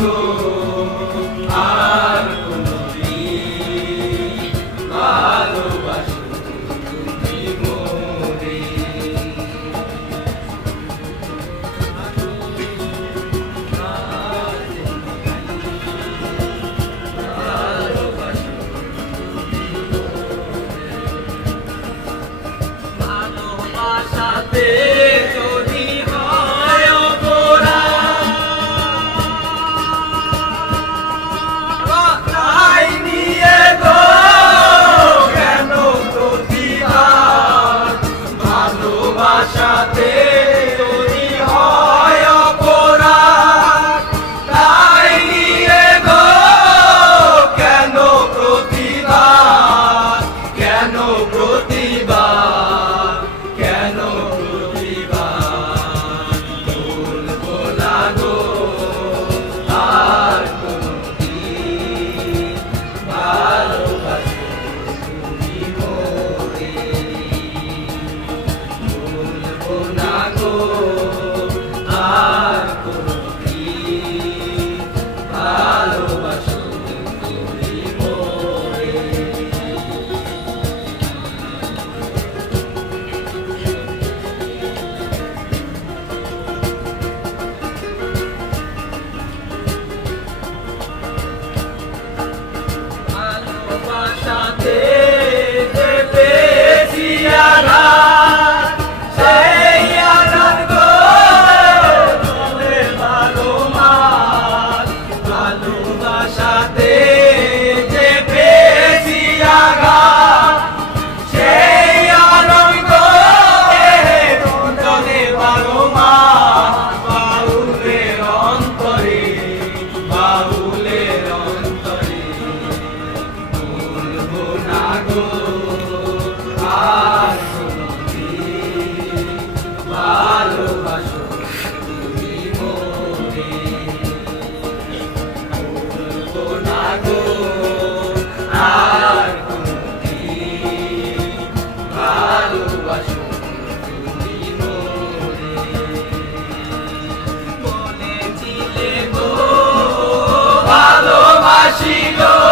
গো আর কোনদিন ভালোবাসো তুমি মোরে। ভালোবাসাতে যদি হয় অপরাধ, তাই নিয়ে গো কেন প্রতিবাদ? ভালোবাসাতে যদি হয় অপরাধ, তাই নিয়ে গো কেন প্রতিবাদ? কেন প্রতিবাদ? কেন প্রতিবাদ? বলবো না গো আর কোনদিন ভালোবাসো তুমি মোরে। বলবো না গো আর কোনদিন ভালোবাসো তুমি মোরে। ভালোবাসাতে যে পেয়েছি আঘাত, সেই আঘাত গো চলে ভালো মাস। ভালোবাসাতে যে পেয়েছি আঘাত, সেই আঘাত গো চলে ভালো মাস। বাউলের অন্তরে, বাউলের অন্তরে বলবো না গো আর কোনদিন ভালোবাসো তুমি মোরে। বলবো না গো আর কোনদিন ভালোবাসো তুমি মোরে। বলেছিলে গো ভালোবাসি গো